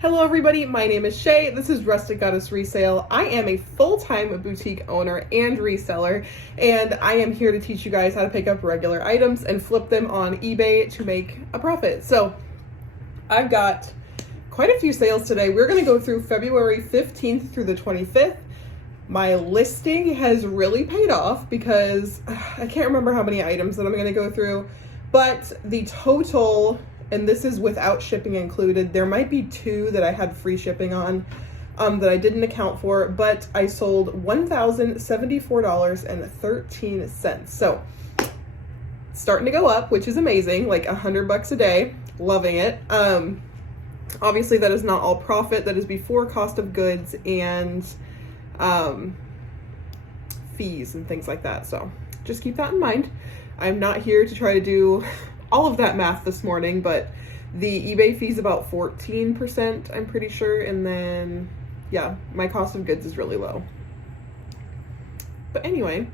Hello everybody, my name is Shay. This is Rustic Goddess Resale. I am a full-time boutique owner and reseller, and I am here to teach you guys how to pick up regular items and flip them on eBay to make a profit. So I've got quite a few sales today. We're going to go through February 15th through the 25th. My listing has really paid off because I can't remember how many items that I'm going to go through, but the total, and this is without shipping included, there might be two that I had free shipping on that I didn't account for, but I sold $1,074.13. So starting to go up, which is amazing, like $100 a day. Loving it. Obviously that is not all profit. That is before cost of goods and fees and things like that. So just keep that in mind. I'm not here to try to do all of that math this morning, but the eBay fee is about 14%, I'm pretty sure. And then, yeah, my cost of goods is really low. But anyway,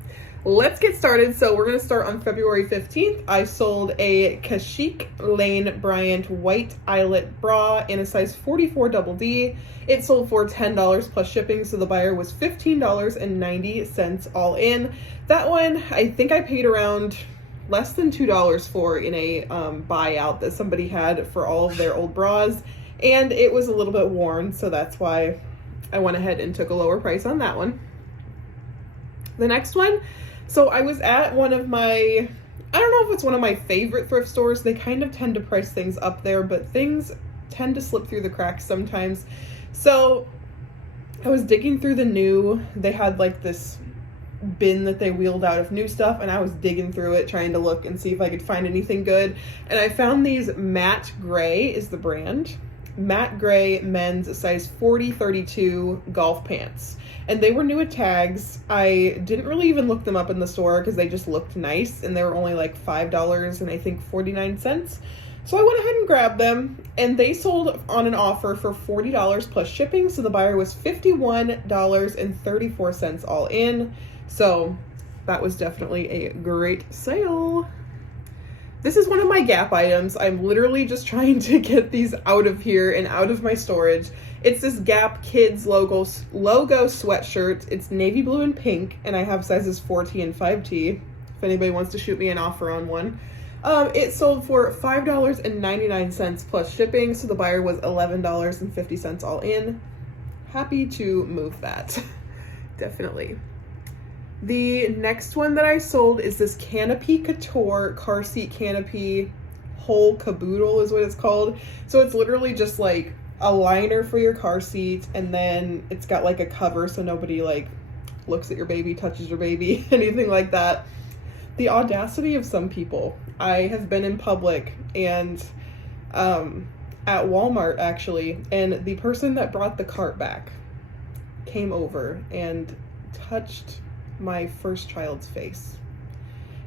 let's get started. So we're going to start on February 15th. I sold a Kashik Lane Bryant white eyelet bra in a size 44 double D. It sold for $10 plus shipping, so the buyer was $15.90 all in. That one, I think I paid around less than $2 for in a buyout that somebody had for all of their old bras, and it was a little bit worn, so that's why I went ahead and took a lower price on that one. The next one, so I was at one of my, I don't know if it's one of my favorite thrift stores. They kind of tend to price things up there, but things tend to slip through the cracks sometimes. So I was digging through the new, they had like this bin that they wheeled out of new stuff, and I was digging through it trying to look and see if I could find anything good, and I found these Matte Gray is the brand, Matte Gray men's size 40-32 golf pants, and they were new at tags. I didn't really even look them up in the store because they just looked nice, and they were only like $5 and I think 49 cents. So I went ahead and grabbed them, and they sold on an offer for $40 plus shipping, so the buyer was $51.34 all in. So that was definitely a great sale. This is one of my Gap items. I'm literally just trying to get these out of here and out of my storage. It's this Gap Kids logo sweatshirt. It's navy blue and pink, and I have sizes 4T and 5T if anybody wants to shoot me an offer on one. It sold for $5.99 plus shipping, so the buyer was $11.50 all in. Happy to move that. Definitely. The next one that I sold is this Canopy Couture car seat canopy whole caboodle is what it's called. So it's literally just like a liner for your car seat, and then it's got like a cover so nobody like looks at your baby, touches your baby, anything like that. The audacity of some people. I have been in public and at Walmart actually, and the person that brought the cart back came over and touched my first child's face.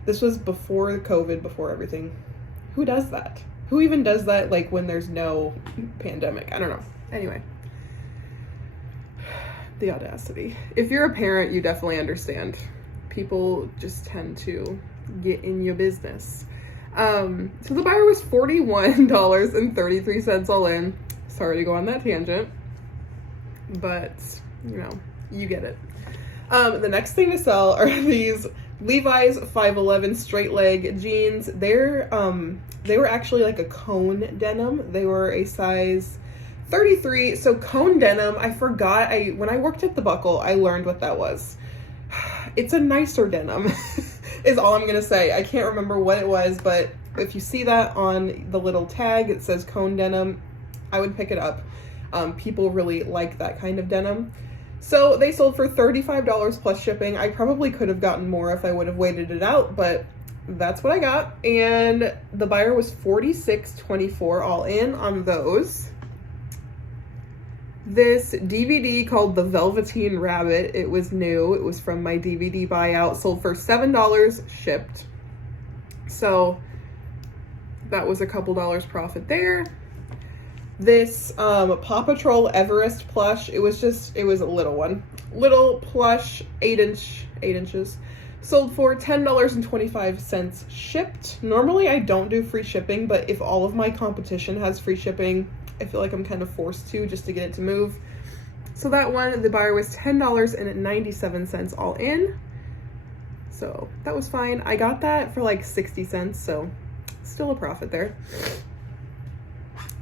This was before COVID, before everything. Who does that? Who even does that like when there's no pandemic? I don't know. Anyway, the audacity. If you're a parent, you definitely understand. People just tend to get in your business. So the buyer was $41.33 all in. Sorry to go on that tangent, but you know, you get it. The next thing to sell are these Levi's 511 straight leg jeans. They were actually like a cone denim. They were a size 33. So cone denim, I forgot, when I worked at the Buckle, I learned what that was. It's a nicer denim is all I'm gonna say. I can't remember what it was, but if you see that on the little tag, it says cone denim, I would pick it up. People really like that kind of denim. So they sold for $35 plus shipping. I probably could have gotten more if I would have waited it out, but that's what I got. And the buyer was $46.24 all in on those. This DVD called The Velveteen Rabbit, it was new. It was from my DVD buyout, sold for $7 shipped. So that was a couple dollars profit there. This Paw Patrol Everest plush, it was a little one. Little plush, 8 inches. Sold for $10.25 shipped. Normally I don't do free shipping, but if all of my competition has free shipping, I feel like I'm kind of forced to just to get it to move. So that one, the buyer was $10.97 all in. So that was fine. I got that for like 60 cents, so still a profit there.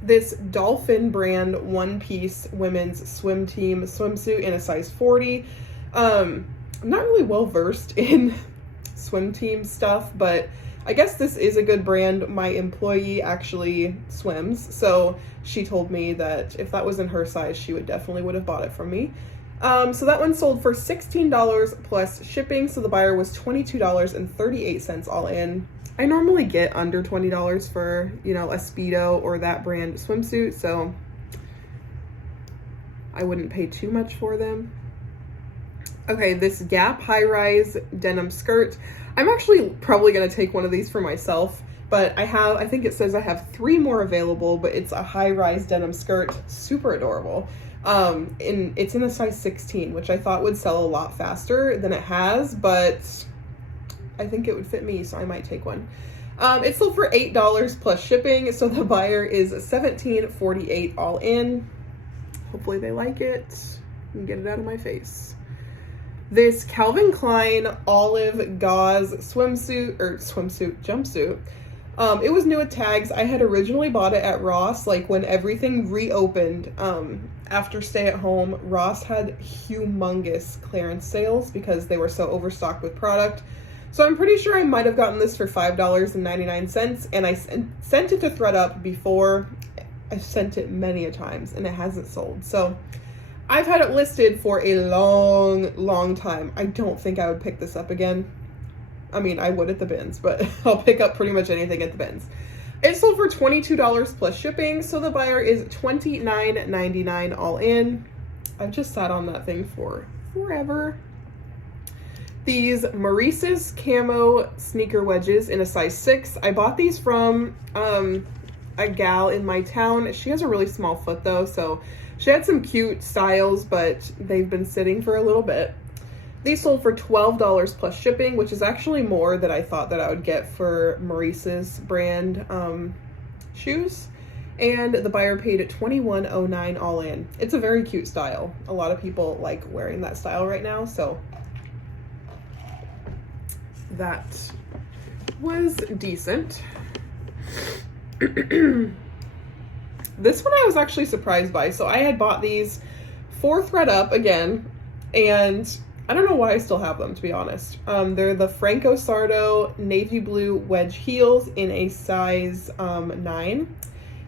This Dolphin brand one-piece women's swim team swimsuit in a size 40. I'm not really well versed in swim team stuff, but I guess this is a good brand. My employee actually swims, so she told me that if that was in her size, she would have bought it from me. So that one sold for $16 plus shipping, so the buyer was $22.38 all in. I normally get under $20 for, you know, a Speedo or that brand swimsuit, so I wouldn't pay too much for them. Okay, this Gap high-rise denim skirt. I'm actually probably going to take one of these for myself, but I think it says I have 3 more available, but it's a high-rise denim skirt, super adorable. It's in a size 16, which I thought would sell a lot faster than it has, but I think it would fit me, so I might take one. It sold for $8 plus shipping, so the buyer is $17.48 all in. Hopefully they like it and get it out of my face. This Calvin Klein olive gauze jumpsuit. It was new at tags. I had originally bought it at Ross, like when everything reopened after stay at home. Ross had humongous clearance sales because they were so overstocked with product. So I'm pretty sure I might have gotten this for $5.99, and I sent it to ThredUp before. I've sent it many a times and it hasn't sold. So I've had it listed for a long time. I don't think I would pick this up again. I mean, I would at the bins, but I'll pick up pretty much anything at the bins. It sold for $22 plus shipping, so the buyer is $29.99 all in. I've just sat on that thing for forever. These Maurice's camo sneaker wedges in a size 6. I bought these from a gal in my town. She has a really small foot though, so she had some cute styles, but they've been sitting for a little bit. These sold for $12 plus shipping, which is actually more than I thought that I would get for Maurice's brand shoes. And the buyer paid $21.09 all in. It's a very cute style. A lot of people like wearing that style right now, so that was decent. This one I was actually surprised by. So I had bought these for ThredUp again, and I don't know why I still have them, to be honest. They're the Franco Sardo navy blue wedge heels in a size 9.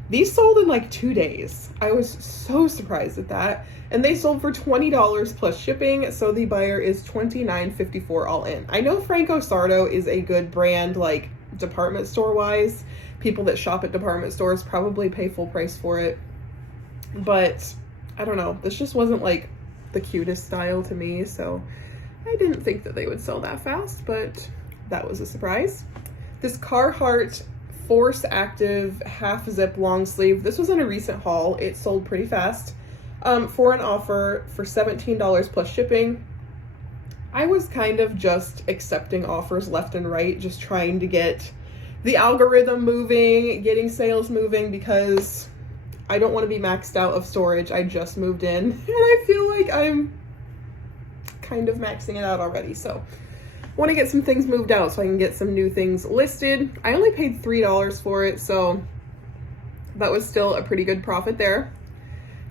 These sold in like 2 days. I was so surprised at that. And they sold for $20 plus shipping, so the buyer is $29.54 all in. I know Franco Sardo is a good brand, like department store wise. People that shop at department stores probably pay full price for it. But I don't know, this just wasn't like the cutest style to me, so I didn't think that they would sell that fast, but that was a surprise. This Carhartt Force Active half zip long sleeve. This was in a recent haul. It sold pretty fast for an offer for $17 plus shipping. I was kind of just accepting offers left and right, just trying to get the algorithm moving, getting sales moving, because I don't want to be maxed out of storage. I just moved in and I feel like I'm kind of maxing it out already. So I want to get some things moved out so I can get some new things listed. I only paid $3 for it, so that was still a pretty good profit there.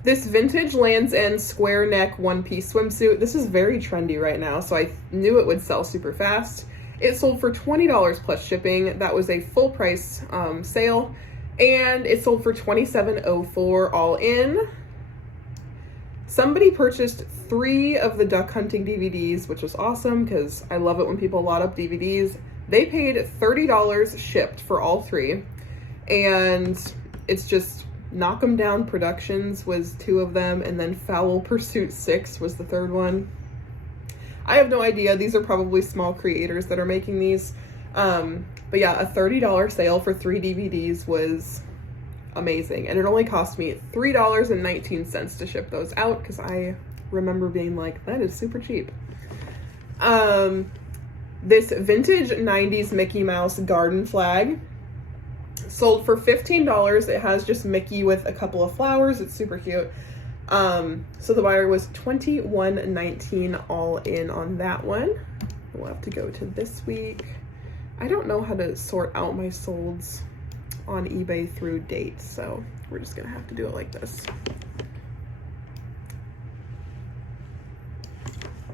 This vintage Land's End square neck one-piece swimsuit. This is very trendy right now, so I knew it would sell super fast. It sold for $20 plus shipping. That was a full price sale, and it sold for $27.04 all in. Somebody purchased 3 of the duck hunting DVDs, which was awesome because I love it when people lot up DVDs. They paid $30 shipped for all 3, and it's just Knock 'em Down Productions was 2 of them, and then Foul Pursuit 6 was the 3rd one. I have no idea. These are probably small creators that are making these. But yeah, a $30 sale for 3 DVDs was amazing. And it only cost me $3.19 to ship those out, because I remember being like, that is super cheap. This vintage 90s Mickey Mouse garden flag Sold for $15. It has just Mickey with a couple of flowers. It's super cute. So the buyer was $21.19 all in on that one. We'll have to go to this week. I don't know how to sort out my solds on eBay through dates, so we're just gonna have to do it like this.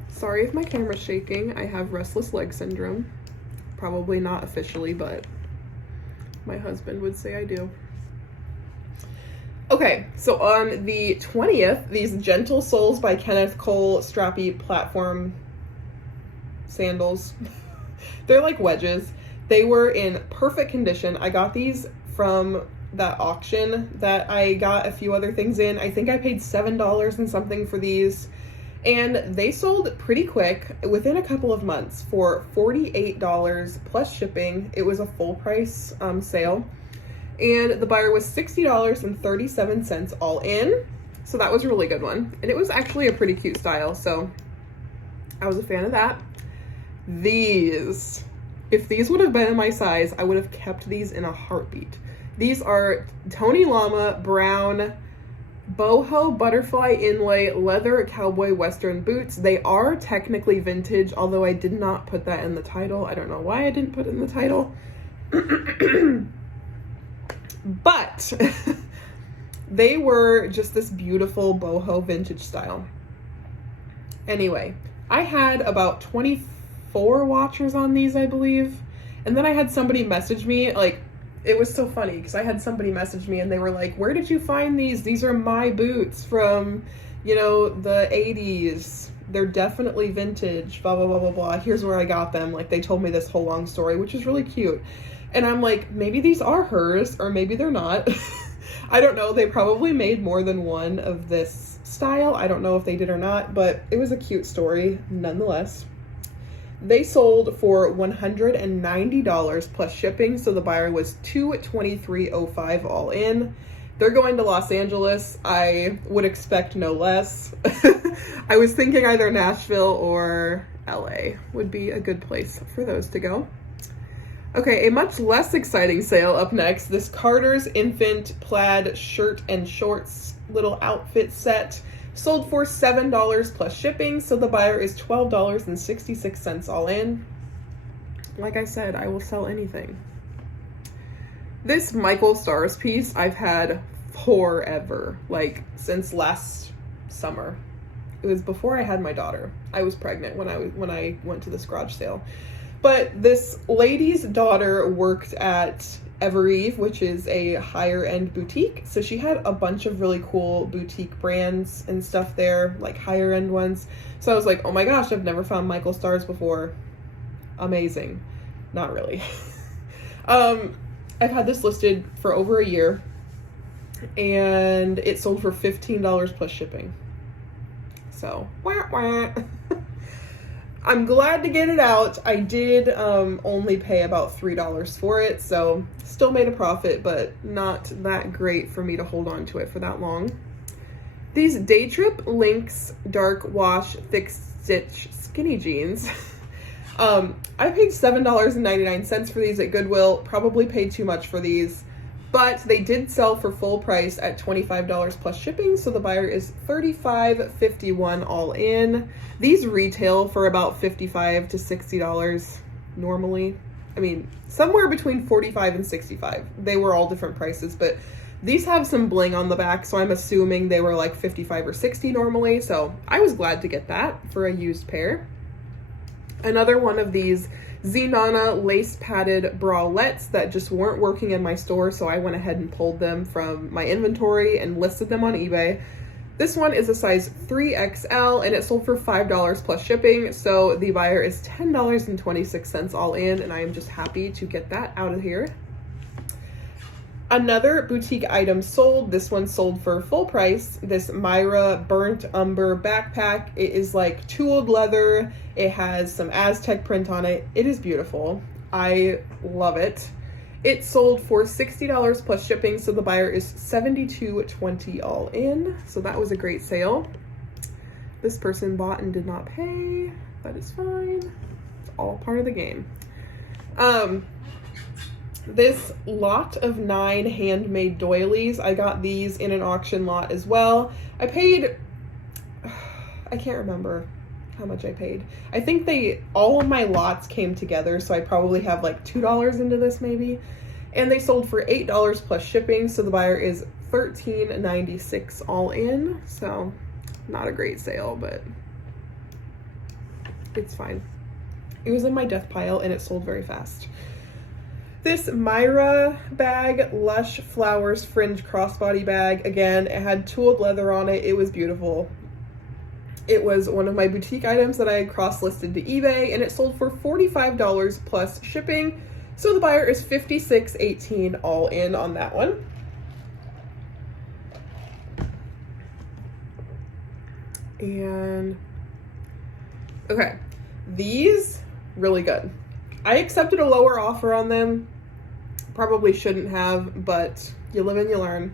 Sorry if my camera's shaking. I have restless leg syndrome. Probably not officially, but my husband would say I do. Okay, so on the 20th, these Gentle Soles by Kenneth Cole strappy platform sandals. They're like wedges. They were in perfect condition. I got these from that auction that I got a few other things in. I think I paid $7 and something for these. And they sold pretty quick, within a couple of months, for $48 plus shipping. It was a full price sale. And the buyer was $60.37 all in. So that was a really good one. And it was actually a pretty cute style, so I was a fan of that. These, if these would have been in my size, I would have kept these in a heartbeat. These are Tony Llama brown boho butterfly inlay leather cowboy western boots. They are technically vintage, although I did not put that in the title. I don't know why I didn't put it in the title. But they were just this beautiful boho vintage style. Anyway, I had about 24 watchers on these, I believe. And then I had somebody message me, like, it was so funny because I had somebody message me and they were like, where did you find these? These are my boots from, you know, the 80s. They're definitely vintage, blah, blah, blah, blah, blah. Here's where I got them. Like, they told me this whole long story, which is really cute. And I'm like, maybe these are hers or maybe they're not. I don't know. They probably made more than one of this style. I don't know if they did or not, but it was a cute story nonetheless. They sold for $190 plus shipping, so the buyer was $223.05 all in. They're going to Los Angeles. I would expect no less. I was thinking either Nashville or LA would be a good place for those to go. Okay, a much less exciting sale up next. This Carter's Infant Plaid Shirt and Shorts little outfit set sold for $7 plus shipping, so the buyer is $12.66 all in. Like I said, I will sell anything. This Michael Stars piece I've had forever, like since last summer. It was before I had my daughter. I was pregnant when I went to this garage sale. But this lady's daughter worked at Evereve, which is a higher end boutique. So she had a bunch of really cool boutique brands and stuff there, like higher end ones. So I was like, oh my gosh, I've never found Michael Stars before. Amazing. Not really. I've had this listed for over a year and it sold for $15 plus shipping. So, wah, wah. I'm glad to get it out. I did only pay about $3 for it, so still made a profit, but not that great for me to hold on to it for that long. These Day Trip Lynx Dark Wash Thick Stitch Skinny Jeans. I paid $7.99 for these at Goodwill. Probably paid too much for these, but they did sell for full price at $25 plus shipping, so the buyer is $35.51 all in. These retail for about $55 to $60 normally. I mean, somewhere between $45 and $65. They were all different prices, but these have some bling on the back, so I'm assuming they were like $55 or $60 normally, so I was glad to get that for a used pair. Another one of these Zenana lace padded bralettes that just weren't working in my store, so I went ahead and pulled them from my inventory and listed them on eBay. This one is a size 3XL and it sold for $5 plus shipping, so the buyer is $10.26 all in, and I am just happy to get that out of here. Another boutique item sold. This one sold for full price. This Myra Burnt Umber backpack. It is like tooled leather. It has some Aztec print on it. It is beautiful. I love it. It sold for $60 plus shipping, so the buyer is $72.20 all in. So that was a great sale. This person bought and did not pay. That is fine. It's all part of the game. This lot of 9 handmade doilies, I got these in an auction lot as well. I paid, I can't remember how much I paid. I think all of my lots came together, so I probably have like $2 into this maybe. And they sold for $8 plus shipping, so the buyer is $13.96 all in. So not a great sale, but it's fine. It was in my death pile and it sold very fast. This Myra bag, Lush Flowers Fringe Crossbody bag. Again, it had tooled leather on it. It was beautiful. It was one of my boutique items that I had cross-listed to eBay, and it sold for $45 plus shipping. So the buyer is $56.18 all in on that one. And okay, these really good. I accepted a lower offer on them. Probably shouldn't have, but you live and you learn.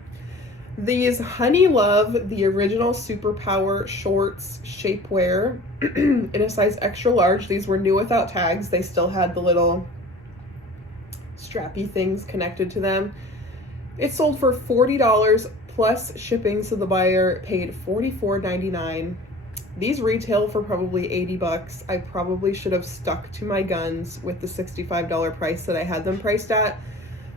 These Honey Love, the original Superpower shorts shapewear in a size extra large. These were new without tags. They still had the little strappy things connected to them. It sold for $40 plus shipping, so the buyer paid $44.99. These retail for probably $80. I probably should have stuck to my guns with the $65 price that I had them priced at.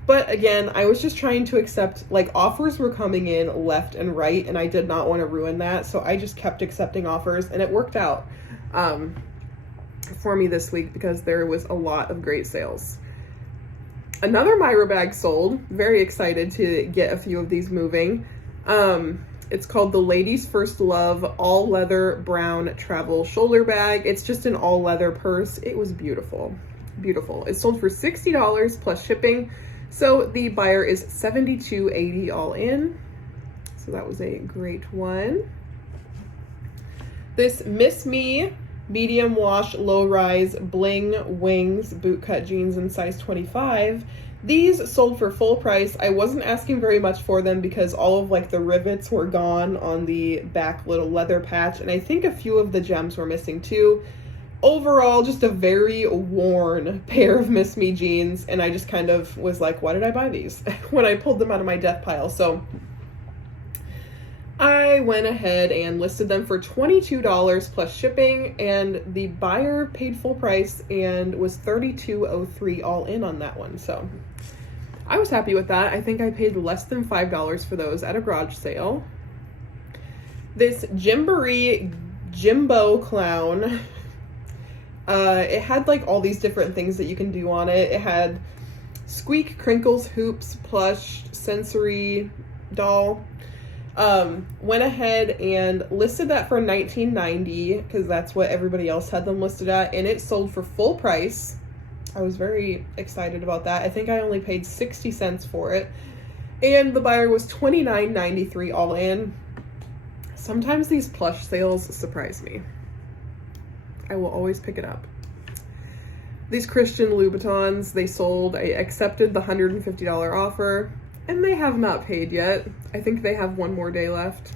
But again, I was just trying to accept, like, offers were coming in left and right, and I did not want to ruin that. So I just kept accepting offers, and it worked out for me this week because there was a lot of great sales. Another Myra bag sold. Very excited to get a few of these moving. It's called the Ladies First Love All Leather Brown Travel Shoulder Bag. It's just an all leather purse. It was beautiful. Beautiful. It sold for $60 plus shipping. So the buyer is $72.80 all in. So that was a great one. This Miss Me medium wash low rise bling wings bootcut jeans in size 25. These sold for full price. I wasn't asking very much for them because all of like the rivets were gone on the back little leather patch, and I think a few of the gems were missing too. Overall, just a very worn pair of Miss Me jeans, and I just kind of was like, why did I buy these when I pulled them out of my death pile? So I went ahead and listed them for $22 plus shipping, and the buyer paid full price and was $32.03 all in on that one. So I was happy with that. I think I paid less than $5 for those at a garage sale. This Gymboree Jimbo Clown, it had like all these different things that you can do on it. It had squeak, crinkles, hoops, plush, sensory doll. Went ahead and listed that for $19.90 because that's what everybody else had them listed at, and it sold for full price. I was very excited about that. I think I only paid 60 cents for it, and the buyer was $29.93 all in. Sometimes these plush sales surprise me. I will always pick it up. These Christian Louboutins, they sold. I accepted the $150 offer, and they have not paid yet. I think they have one more day left,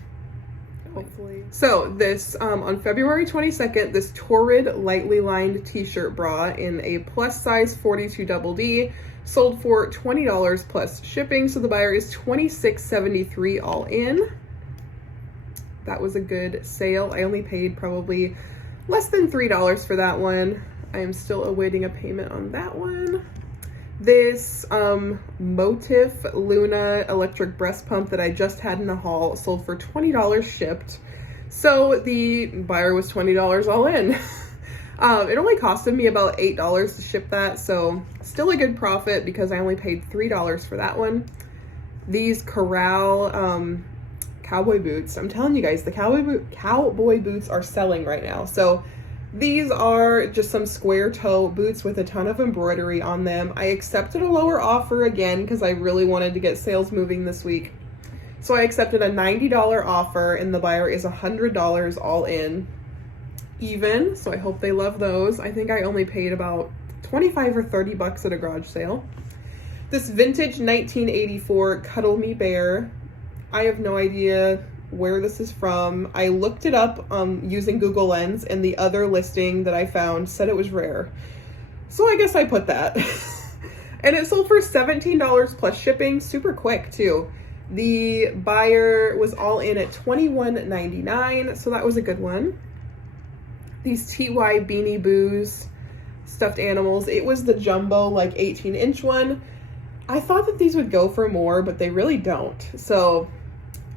hopefully. So this, on February 22nd, this Torrid lightly lined t-shirt bra in a plus size 42 double D sold for $20 plus shipping. So the buyer is $26.73 all in. That was a good sale. I only paid probably less than $3 for that one. I am still awaiting a payment on that one. This Motif Luna electric breast pump that I just had in a haul sold for $20 shipped. So the buyer was $20 all in. It only costed me about $8 to ship that, so still a good profit because I only paid $3 for that one. These Corral cowboy boots. I'm telling you guys, the cowboy boots are selling right now. So these are just some square toe boots with a ton of embroidery on them. I accepted a lower offer again because I really wanted to get sales moving this week. So I accepted a $90 offer, and the buyer is $100 all in even. So I hope they love those. I think I only paid about 25 or 30 bucks at a garage sale. This vintage 1984 Cuddle Me Bear. I have no idea where this is from. I looked it up using Google Lens, and the other listing that I found said it was rare. So I guess I put that. And it sold for $17 plus shipping, super quick too. The buyer was all in at $21.99, so that was a good one. These TY Beanie Boos stuffed animals. It was the jumbo, like 18-inch one. I thought that these would go for more, but they really don't. So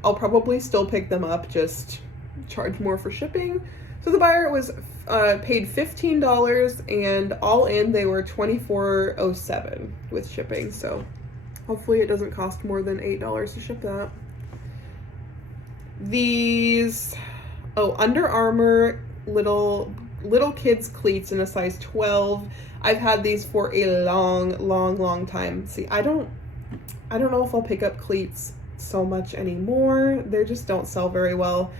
I'll probably still pick them up, just charge more for shipping. So the buyer was paid $15, and all in they were $24.07 with shipping. So hopefully it doesn't cost more than $8 to ship that. These, Under Armour little kids cleats in a size 12. I've had these for a long time. See, I don't know if I'll pick up cleats so much anymore. They just don't sell very well.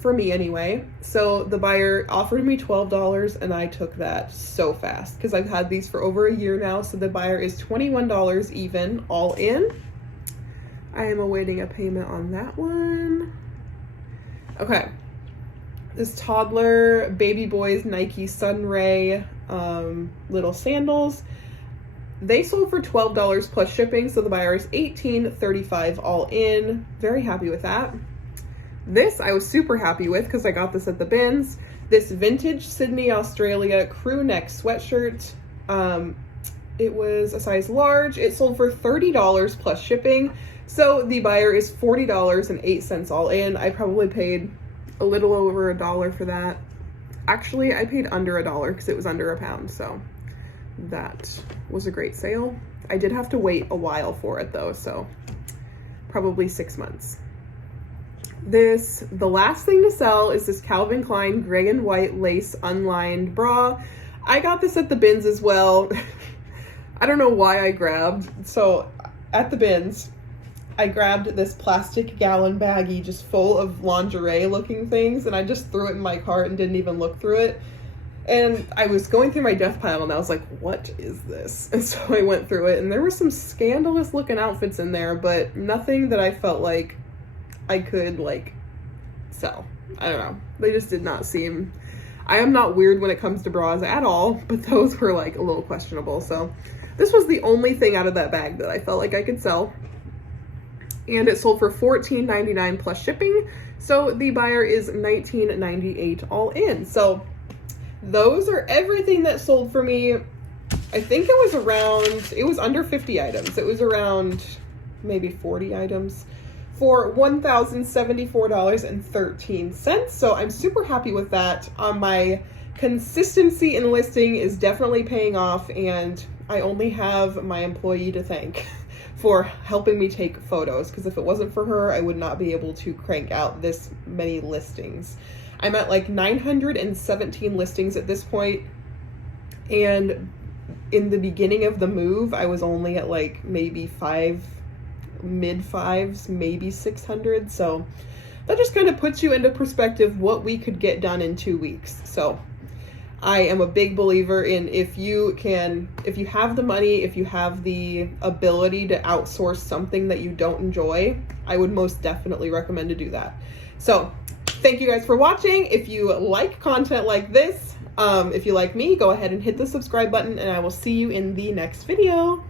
For me anyway. So the buyer offered me $12 and I took that so fast because I've had these for over a year now. So the buyer is $21 even, all in. I am awaiting a payment on that one. Okay. This toddler baby boys Nike Sunray little sandals. They sold for $12 plus shipping. So the buyer is $18.35 all in. Very happy with that. This I was super happy with because I got this at the bins. This vintage Sydney, Australia crew neck sweatshirt. It was a size large. It sold for $30 plus shipping. So the buyer is $40.08 all in. I probably paid a little over $1 for that. Actually, I paid under $1 because it was under £1. So that was a great sale. I did have to wait a while for it though. So probably 6 months. The last thing to sell is this Calvin Klein gray and white lace unlined bra. I got this at the bins as well. I don't know why I grabbed. So at the bins, I grabbed this plastic gallon baggie just full of lingerie looking things, and I just threw it in my cart and didn't even look through it. And I was going through my death pile and I was like, what is this? And so I went through it and there were some scandalous looking outfits in there, but nothing that I felt like I could like sell. I don't know. They just did not seem, I am not weird when it comes to bras at all, but those were like a little questionable. So this was the only thing out of that bag that I felt like I could sell. And it sold for $14.99 plus shipping. So the buyer is $19.98 all in. So those are everything that sold for me. I think it was under 50 items. It was around maybe 40 items for $1,074.13. So I'm super happy with that. My consistency in listing is definitely paying off, and I only have my employee to thank for helping me take photos, because if it wasn't for her, I would not be able to crank out this many listings. I'm at like 917 listings at this point, and in the beginning of the move, I was only at like maybe mid fives, maybe 600. So that just kind of puts you into perspective what we could get done in 2 weeks. So I am a big believer in if you have the money, if you have the ability to outsource something that you don't enjoy, I would most definitely recommend to do that. So thank you guys for watching. If you like content like this, if you like me, go ahead and hit the subscribe button, and I will see you in the next video.